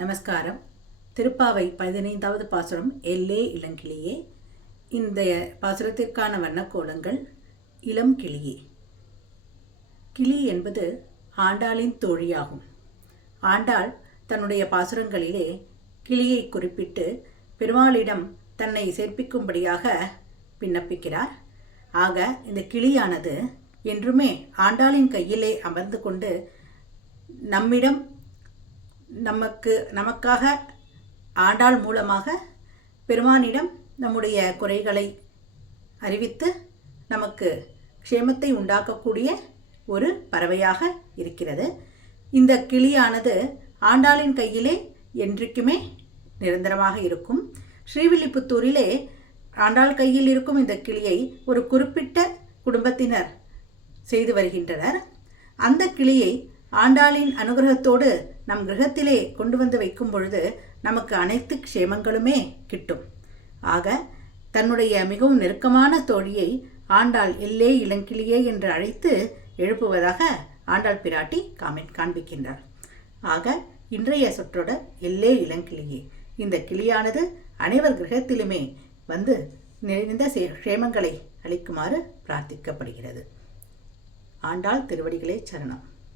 நமஸ்காரம். திருப்பாவை 15வது பாசுரம். எல்லே இளங்கிளியே. இந்த பாசுரத்திற்கான வண்ணக்கோலங்கள் இளம் கிளியே. கிளி என்பது ஆண்டாளின் தோழியாகும். ஆண்டாள் தன்னுடைய பாசுரங்களிலே கிளியை குறிப்பிட்டு பெருமாளிடம் தன்னை சேர்ப்பிக்கும்படியாக விண்ணப்பிக்கிறார். ஆக இந்த கிளியானது என்றுமே ஆண்டாளின் கையிலே அமர்ந்து கொண்டு நம்மிடம் நமக்காக ஆண்டாள் மூலமாக பெருமானிடம் நம்முடைய குறைகளை அறிவித்து நமக்கு க்ஷேமத்தை உண்டாக்கக்கூடிய ஒரு பறவையாக இருக்கிறது. இந்த கிளியானது ஆண்டாளின் கையிலே என்றைக்குமே நிரந்தரமாக இருக்கும். ஸ்ரீவில்லிபுத்தூரிலே ஆண்டாள் கையில் இருக்கும் இந்த கிளியை ஒரு குறிப்பிட்ட குடும்பத்தினர் செய்து வருகின்றனர். அந்த கிளியை ஆண்டாளின் அனுகிரகத்தோடு நம் கிரகத்திலே கொண்டு வந்து வைக்கும் பொழுது நமக்கு அனைத்து க்ஷேமங்களுமே கிட்டும். ஆக தன்னுடைய மிகவும் நெருக்கமான தோழியை ஆண்டாள் எல்லே இளங்கிளியே என்று அழைத்து எழுப்புவதாக ஆண்டாள் பிராட்டி காண்பிக்கின்றார். ஆக இன்றைய சொற்றொடர் எல்லே இளங்கிளியே. இந்த கிளியானது அனைவர் கிரகத்திலுமே வந்து நிறைந்த க்ஷேமங்களை அளிக்குமாறு பிரார்த்திக்கப்படுகிறது. ஆண்டாள் திருவடிகளே சரணம்.